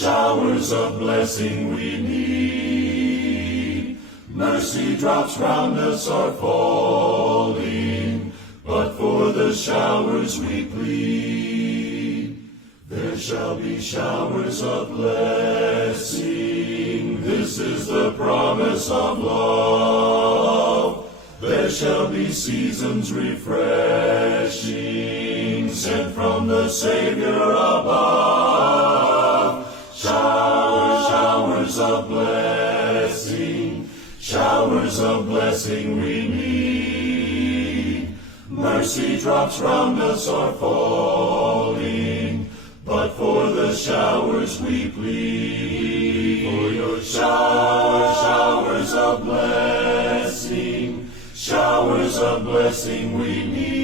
Showers of blessing we need. Mercy drops round us are falling, but for the showers we plead. There shall be showers of blessing, this is the promise of love. There shall be seasons refreshing, sent from the Savior above. Showers of blessing we need. Mercy drops round us are falling, but for the showers we plead. For your showers of blessing we need.